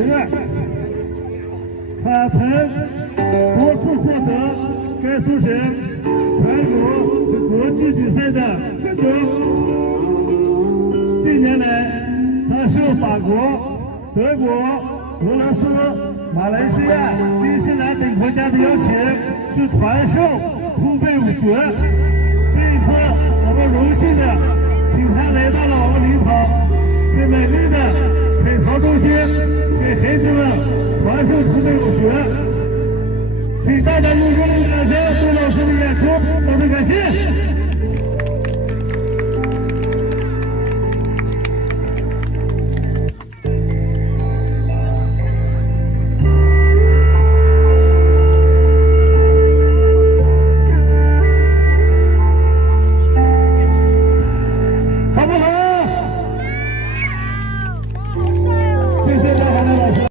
时，他曾多次获得该书省全国和国际比赛的冠军。近年来，他受法国、德国、俄罗斯、马来西亚、新西兰等国家的邀请，去传授空背武学。这一次，我们荣幸的请他来到了我们临洮，在美丽的彩陶中心，给孩子们传授空背武学。请大家用热烈的掌声对老师的演出表示感谢。